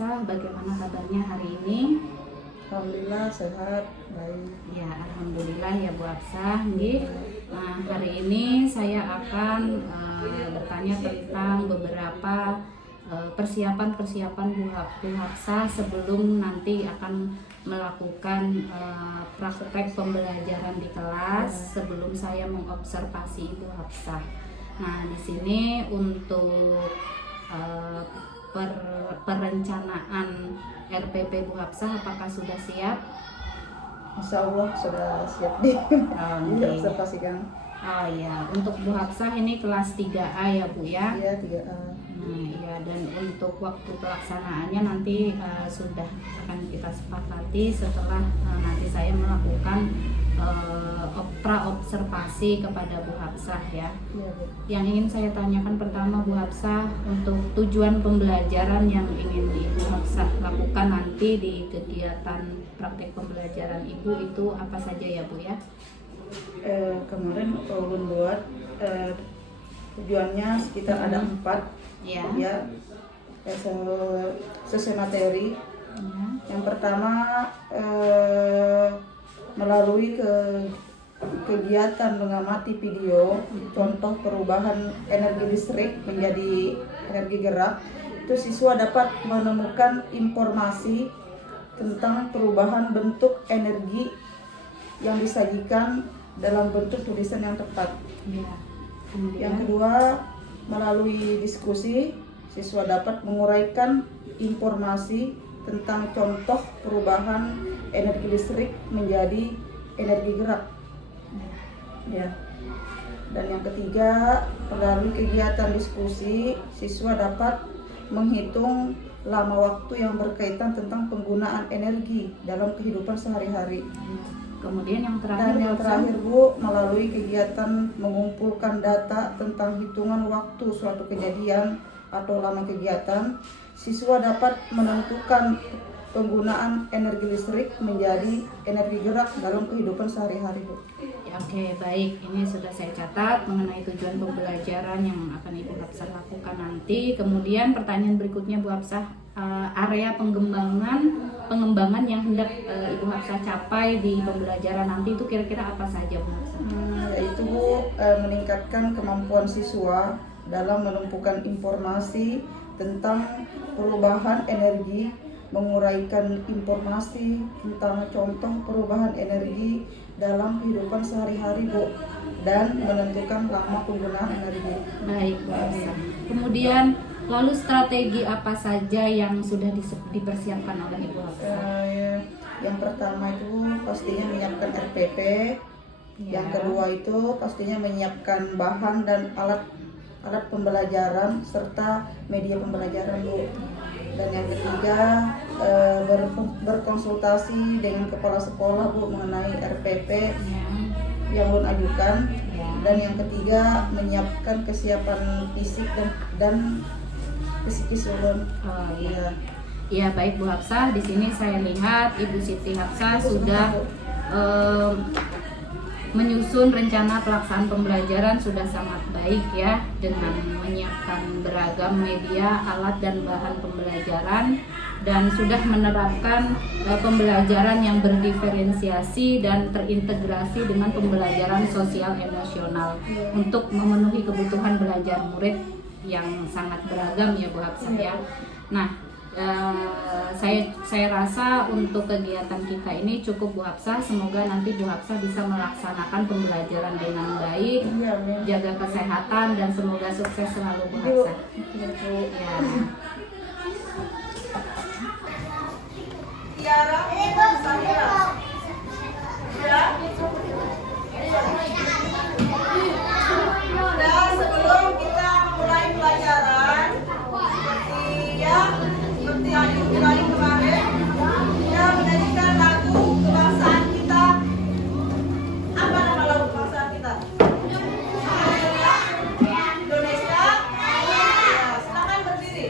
Hafsah, bagaimana kabarnya hari ini? Alhamdulillah sehat, baik. Ya, alhamdulillah ya Bu Hafsah. Nggih. Nah, hari ini saya akan bertanya tentang beberapa persiapan-persiapan Bu Hafsah sebelum nanti akan melakukan praktek pembelajaran di kelas, sebelum saya mengobservasi Ibu Hafsah. Nah, di sini untuk perencanaan RPP Bu Hafsah apakah sudah siap? Insya Allah sudah siap di diobservasikan. Oh ya, untuk Bu Hafsah ini kelas 3A ya Bu ya? Iya, 3A. Nah ya, dan untuk waktu pelaksanaannya nanti sudah akan kita sepakati setelah nanti saya melakukan observasi kepada Bu Hafsah ya. Iya, Bu. Yang ingin saya tanyakan pertama Bu Hafsah, untuk tujuan pembelajaran yang ingin Ibu Hafsah lakukan nanti di kegiatan praktek pembelajaran Ibu itu apa saja ya Bu ya? Kemarin ulun buat tujuannya sekitar ada 4 Ya. ya, sesuai materi. Ya. Yang pertama melalui kegiatan mengamati video contoh perubahan energi listrik menjadi energi gerak, itu siswa dapat menemukan informasi tentang perubahan bentuk energi yang disajikan dalam bentuk tulisan yang tepat. Ya. Kemudian Yang kedua, melalui diskusi siswa dapat menguraikan informasi tentang contoh perubahan energi listrik menjadi energi gerak. Ya. Dan yang ketiga, melalui kegiatan diskusi, siswa dapat menghitung lama waktu yang berkaitan tentang penggunaan energi dalam kehidupan sehari-hari. Kemudian yang terakhir, Dan yang terakhir Bu, melalui kegiatan mengumpulkan data tentang hitungan waktu suatu kejadian atau lama kegiatan, siswa dapat menentukan penggunaan energi listrik menjadi energi gerak dalam kehidupan sehari-hari Bu. ya, oke, baik. Ini sudah saya catat mengenai tujuan pembelajaran yang akan Ibu Hafsah lakukan nanti. Kemudian pertanyaan berikutnya Bu Hafsah, area pengembangan yang hendak Ibu Hafsah capai di pembelajaran nanti itu kira-kira apa saja Bu Hafsah? Yaitu Bu, meningkatkan kemampuan siswa dalam menumpukan informasi tentang perubahan energi, menguraikan informasi tentang contoh perubahan energi dalam kehidupan sehari-hari Bu, dan menentukan lama penggunaan energi. Baik Bu Hafsah. Kemudian lalu strategi apa saja yang sudah dipersiapkan oleh Ibu Hafsah? Yang pertama itu pastinya menyiapkan RPP. Ya. Yang kedua itu pastinya menyiapkan bahan dan alat pembelajaran serta media pembelajaran Bu. Dan yang ketiga berkonsultasi dengan kepala sekolah Bu mengenai RPP Ya. yang belum ajukan. Ya. Dan yang ketiga menyiapkan kesiapan fisik dan psikis ulun. Oh iya. Iya, baik Bu Hafsah. Di sini saya lihat Ibu Siti Hafsah sudah menyusun rencana pelaksanaan pembelajaran sudah sangat baik ya, dengan menyiapkan beragam media, alat dan bahan pembelajaran, dan sudah menerapkan pembelajaran yang berdiferensiasi dan terintegrasi dengan pembelajaran sosial emosional untuk memenuhi kebutuhan belajar murid yang sangat beragam ya Bu Hafsah ya. Nah, saya rasa untuk kegiatan kita ini cukup Bu Hafsah. Semoga nanti Bu Hafsah bisa melaksanakan pembelajaran dengan baik, jaga kesehatan, dan semoga sukses selalu Bu Hafsah. Ya. Tiara, Samira. Ya. Dan sebelum kita memulai pelajaran, seperti Ayu kemarin, kita menyanyikan lagu kebangsaan kita. Apa nama lagu kebangsaan kita? Indonesia. Ya, silakan berdiri.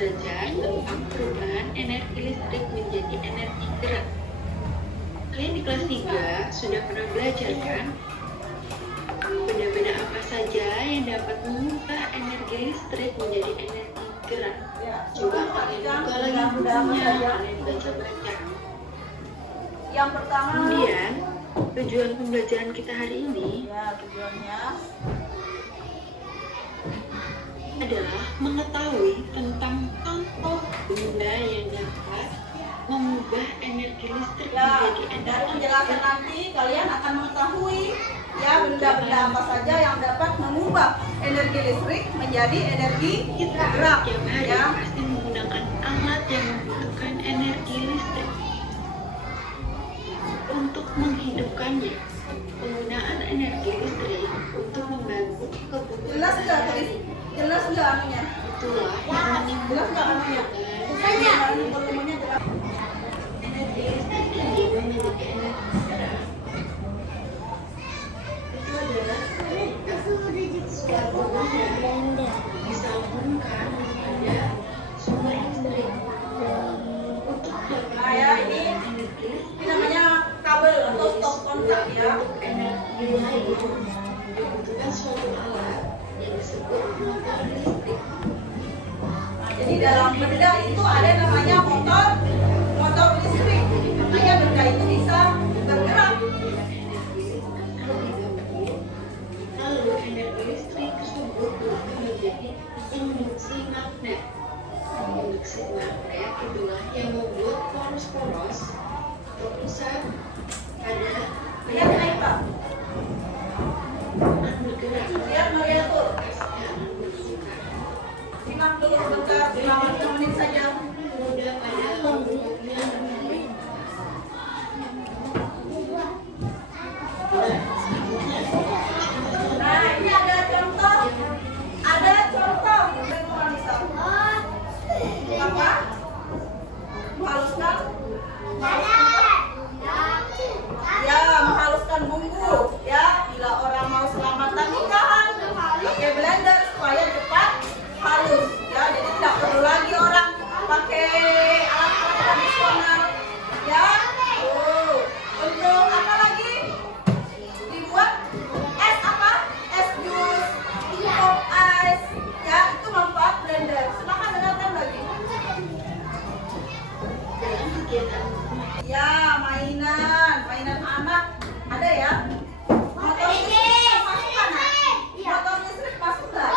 belajar tentang perubahan energi listrik menjadi energi gerak. Kalian di kelas 3 sudah pernah belajar kan? Benda-benda apa saja yang dapat mengubah energi listrik menjadi energi gerak? Coba kalian buka lagi bukunya, kalian baca-baca. Yang pertama, Kemudian, tujuan pembelajaran kita hari ini ya tujuannya adalah mengetahui tentang contoh benda yang dapat mengubah energi listrik ya menjadi dari energi penjelasan gerak. nanti kalian akan mengetahui ya benda-benda apa saja yang dapat mengubah energi listrik menjadi energi gerak Tiap hari ya. pasti menggunakan alat yang membutuhkan energi listrik. Untuk menghidupkannya, penggunaan energi listrik untuk membantu kebutuhan Jelas nggak tulis? Jelas nggak anunya? itulah yang Jelas nggak anunya? menimbulkan Volumenya jelas. energi listrik ini memiliki energi gerak. Itu adalah suatu benda disambungkan pada sumber listrik untuk Nah ya ini namanya kabel atau stop kontak ya. energi lain dibutuhkan suatu alat yang disebut motor listrik. Nah, jadi dalam benda itu ada namanya motor listrik. Makanya benda itu bisa bergerak. Lalu energi listrik tersebut berubah menjadi induksi magnet. Induksi magnet itulah yang membuat poros-poros berpusat pada Lihat naik Pak. yang bergerak. Lihat Maria tuh. Yang berputar. Simak dulu sebentar, 5 menit saja. Mudah pada bagian Nah ini ada contoh. Ada contoh. Apa? Menghaluskan. Ya, menghaluskan bumbu. Ya, bila orang mau selamatan nikahan, pakai blender supaya cepat halus. Ya, jadi tidak perlu lagi orang pakai alat-alat tradisional. Ya, untuk apa lagi? Dibuat es apa? Es jus, pop ice. Ya, itu manfaat blender. Silakan dengarkan lagi. dalam kegiatan Ya, mainan anak ada ya. Motor listrik masuk kan? Motor listrik masuk nggak?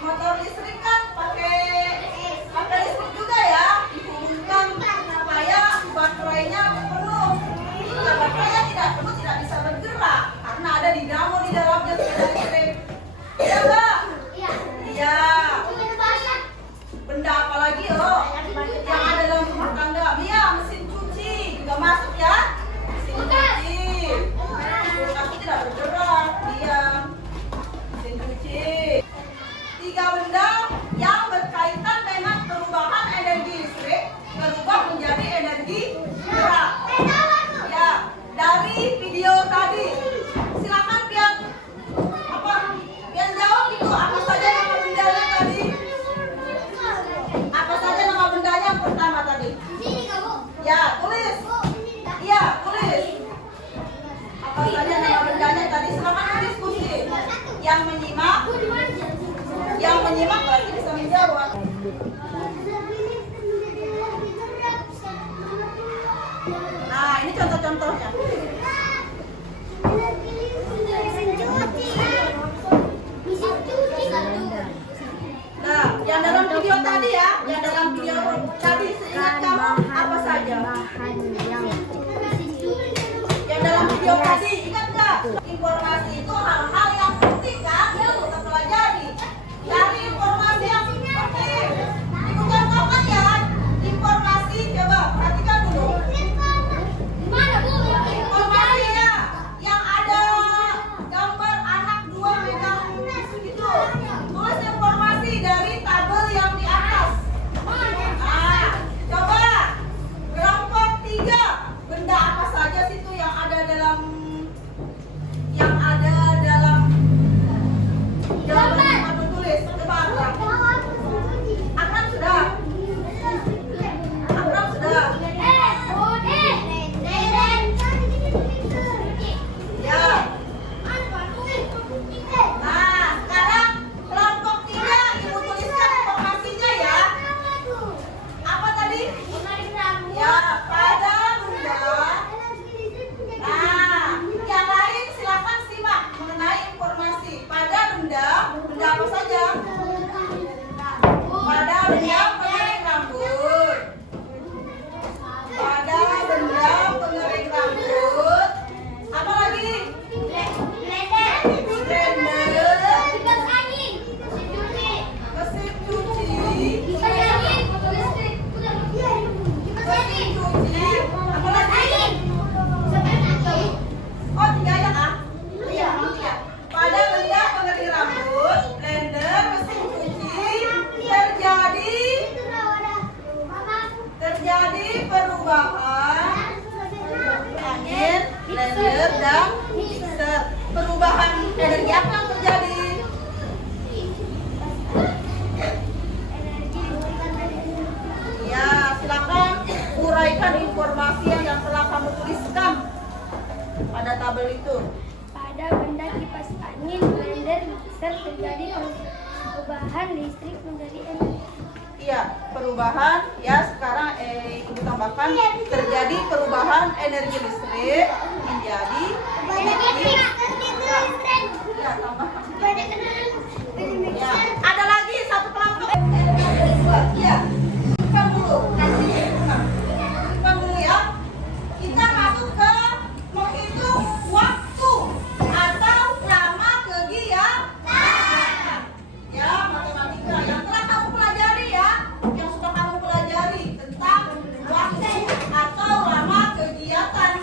Motor listrik kan pakai listrik juga ya. Dihubungkan supaya baterainya penuh. Jika baterainya tidak penuh tidak bisa bergerak karena ada dinamo di dalamnya sepeda listrik. Iya nggak? Iya. Benda apa lagi oh? Yang ada dalam rumah tangga. Iya, mesin cuci juga masuk ya. Mesin cuci. Kulkas tidak bergerak. Iya. Mesin cuci. 3 benda yang berkaitan dengan perubahan energi listrik berubah menjadi energi gerak. Ya, dari video tadi. Silakan Pian. Apa? Pian jawab itu apa saja nama bendanya tadi? Apa saja nama bendanya yang pertama tadi? Ya, tulis. Iya, tulis. Apa saja nama bendanya tadi? Silakan berdiskusi. Yang menyimak berarti bisa menjawab. Nah, ini contoh-contohnya. Nah, yang dalam video tadi ya, yang dalam video tadi seingat kamu apa saja? Yang dalam video tadi ingat nggak? Informasi itu hal-hal yang penting kan yang kita pelajari. Cari informasi yang penting. Dibuka-bukakan ya. Informasi coba perhatikan dulu. Informasinya yang ada gambar anak 2 megang gitu. Tulis informasi dari tabel yang di atas. Nah, coba kelompok 3 benda apa saja sih itu yang ada dalam yang dan mixer. Perubahan energi apa yang terjadi? Ya, silakan uraikan informasi yang telah kamu tuliskan pada tabel itu. Pada benda kipas angin, blender, mixer terjadi perubahan listrik menjadi energi. Iya, perubahan ya sekarang Ibu tambahkan terjadi perubahan energi listrik menjadi energi. Ya, tambah. Ya, ada lagi satu kelompok. Iya. Simpan dulu. Simpan dulu ya. Kita masuk ke menghitung waktu atau lama kegiatan. Ya, matematika yang telah kamu pelajari ya, yang sudah kamu pelajari tentang waktu atau lama kegiatan.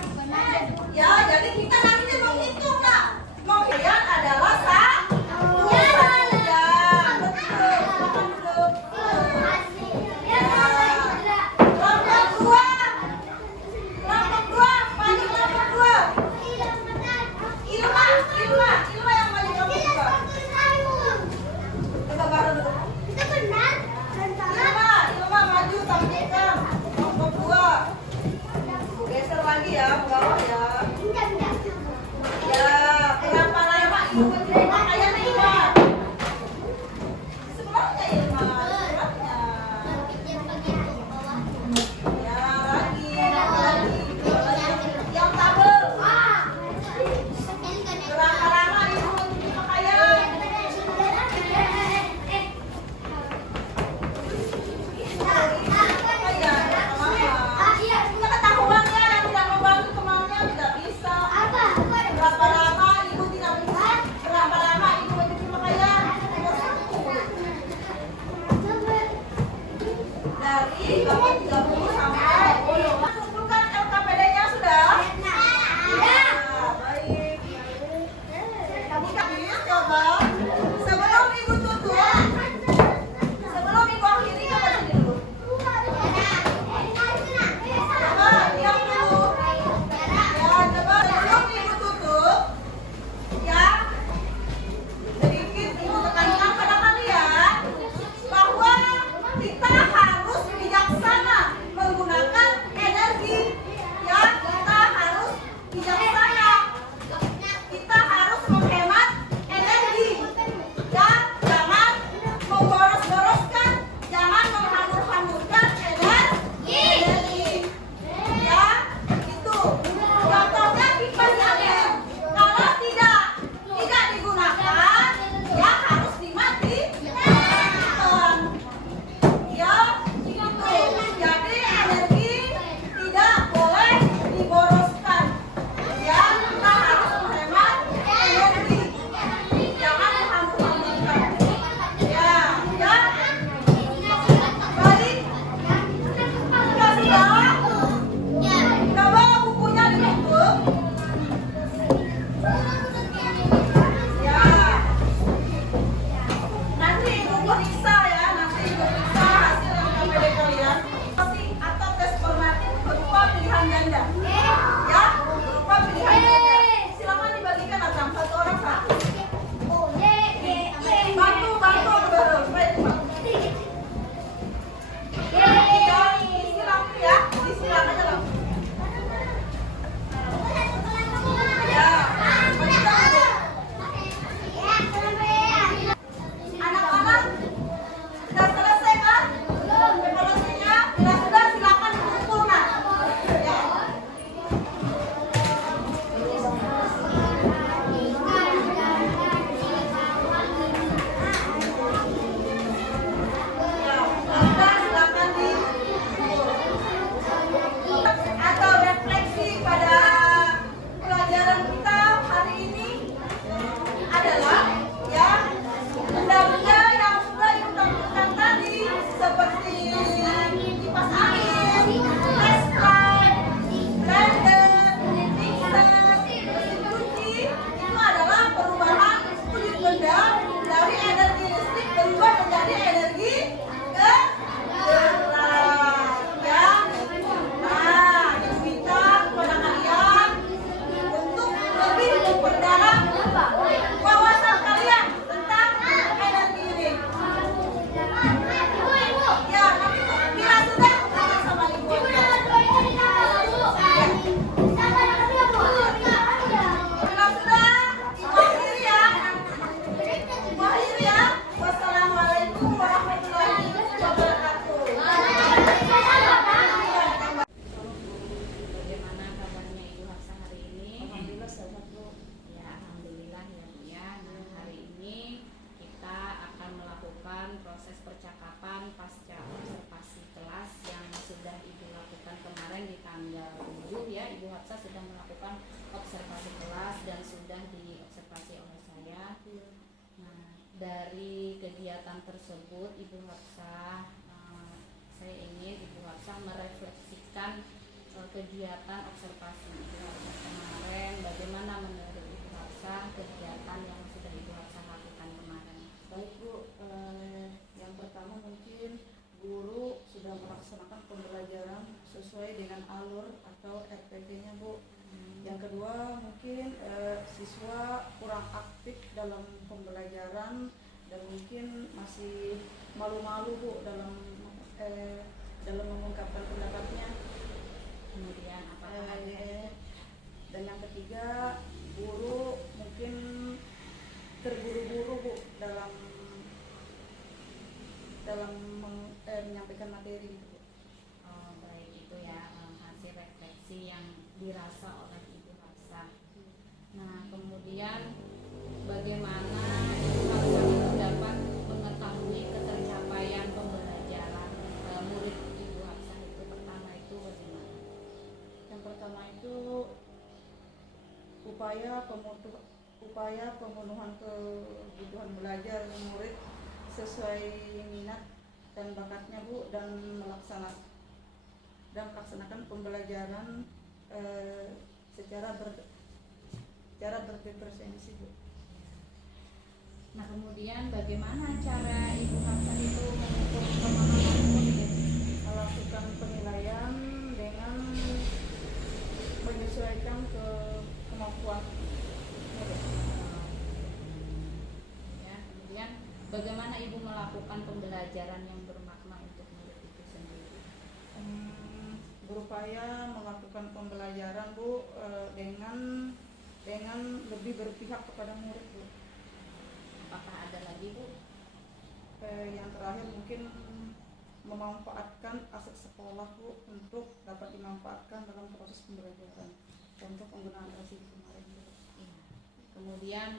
tersebut Ibu Hafsah, saya ingin Ibu Hafsah merefleksikan kegiatan observasi Ibu Hafsah kemarin. Bagaimana menurut Ibu Hafsah kegiatan yang sudah Ibu Hafsah lakukan kemarin? Baik Bu, yang pertama mungkin guru sudah melaksanakan pembelajaran sesuai dengan alur atau RPP-nya Bu. Yang kedua mungkin siswa kurang aktif dalam pembelajaran dan mungkin masih malu-malu Bu dalam mengungkapkan pendapatnya. Kemudian apa? Dan yang ketiga, guru mungkin terburu-buru Bu dalam menyampaikan materi gitu Bu. Oh, baik, itu ya hasil refleksi yang dirasa oleh Ibu Hafsah. Nah, kemudian bagaimana Ibu Hafsah itu dapat mengetahui ketercapaian pembelajaran murid Ibu Hafsah itu? Pertama itu bagaimana? Yang pertama itu upaya pemenuhan kebutuhan belajar murid sesuai minat dan bakatnya Bu, dan melaksanakan pembelajaran secara berpresensi Bu. Nah, kemudian bagaimana cara Ibu Hafsah itu mengukur pemahaman murid? Melakukan penilaian dengan menyesuaikan ke kemampuan murid. Ya, kemudian bagaimana Ibu melakukan pembelajaran yang bermakna untuk murid itu sendiri? Berupaya melakukan pembelajaran Bu dengan lebih berpihak kepada murid Bu. Apakah ada lagi Bu? Yang terakhir mungkin memanfaatkan aset sekolah Bu untuk dapat dimanfaatkan dalam proses pembelajaran. Contoh penggunaan RSID kemarin Bu. Iya. Kemudian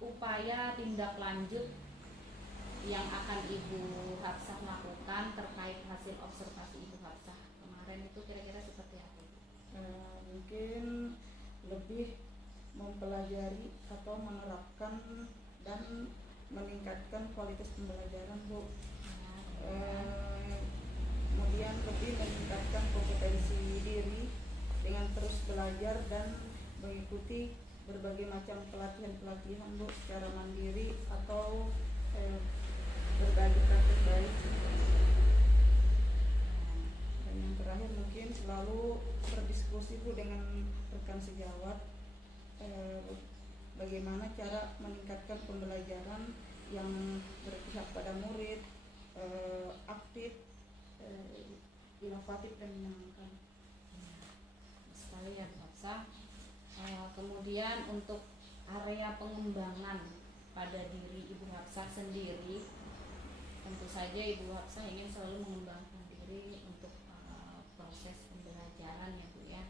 upaya tindak lanjut yang akan Ibu Hafsah lakukan terkait hasil observasi Ibu Hafsah kemarin itu kira-kira seperti apa? Mungkin lebih mempelajari atau menerapkan dan meningkatkan kualitas pembelajaran Bu. Kemudian lebih meningkatkan kompetensi diri dengan terus belajar dan mengikuti berbagai macam pelatihan Bu secara mandiri atau berbagi praktik baik. Dan yang terakhir mungkin selalu berdiskusi Bu dengan rekan sejawat bagaimana cara meningkatkan pembelajaran yang berpihak pada murid, aktif, inovatif dan menyenangkan. Sekali ya Bu Hafsah. Kemudian untuk area pengembangan pada diri Ibu Hafsah sendiri, tentu saja Ibu Hafsah ingin selalu mengembangkan diri untuk proses pembelajaran ya Bu ya.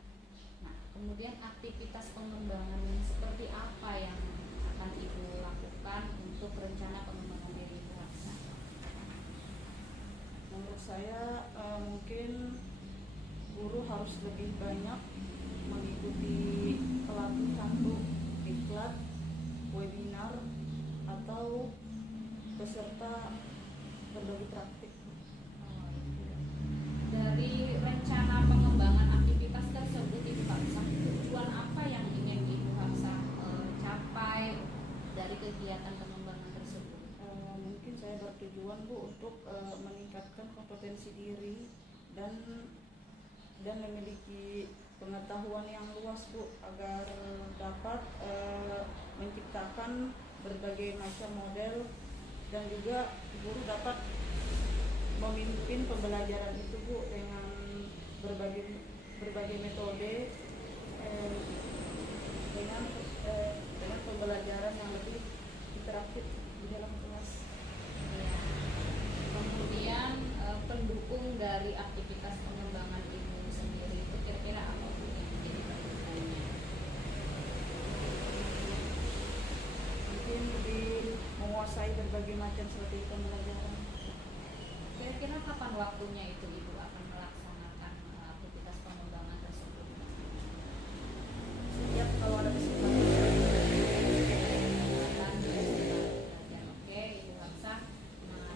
Nah, kemudian aktivitas pengembangan seperti apa yang akan Ibu lakukan untuk rencana pengembangan diri Ibu Hafsah? Menurut saya mungkin guru harus lebih banyak mengikuti pelatihan Bu, diklat, webinar atau peserta berbagi praktik. Dari rencana pengembangan aktivitas tersebut Ibu Hafsah, tujuan apa yang ingin Ibu Hafsah capai dari kegiatan pengembangan tersebut? Mungkin saya bertujuan Bu untuk meningkatkan kompetensi diri dan memiliki pengetahuan yang luas Bu, agar dapat menciptakan berbagai macam model dan juga guru dapat memimpin pembelajaran itu Bu dengan berbagai metode dengan pembelajaran yang lebih interaktif di dalam kelas. Ya. Kemudian pendukung dari aktivitas pengembangan Ibu sendiri itu kira-kira apa Bu yang menjadi pendukungnya? Mungkin lebih menguasai berbagai macam strategi pembelajaran. Kira-kira kapan waktunya itu Ibu akan melaksanakan aktivitas pengembangan tersebut? Setiap kalau ada kesempatan. Oke, Ibu Hafsah. Nah,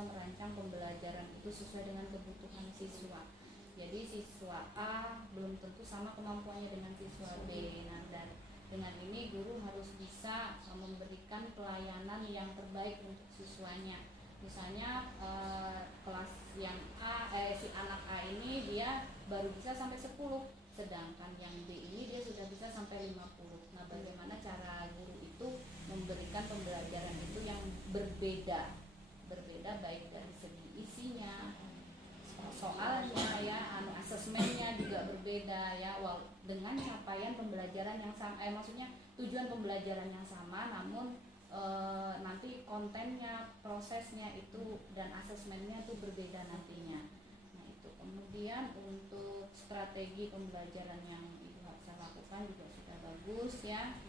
bisa merancang pembelajaran itu sesuai dengan kebutuhan siswa. Jadi siswa A belum tentu sama kemampuannya dengan siswa B. Nah, dan dengan ini guru harus bisa memberikan pelayanan yang terbaik untuk siswanya. Misalnya kelas yang si anak A ini dia baru bisa sampai 10, sedangkan yang B ini dia sudah bisa sampai 50. Nah, bagaimana cara guru itu memberikan pembelajaran itu yang berbeda baik dari segi isinya, soalnya ya, asesmennya juga berbeda ya, dengan capaian pembelajaran yang sama, maksudnya tujuan pembelajaran yang sama, namun nanti kontennya, prosesnya itu dan asesmennya itu berbeda nantinya. Nah itu kemudian untuk strategi pembelajaran yang Ibu Hafsah lakukan juga sudah bagus ya.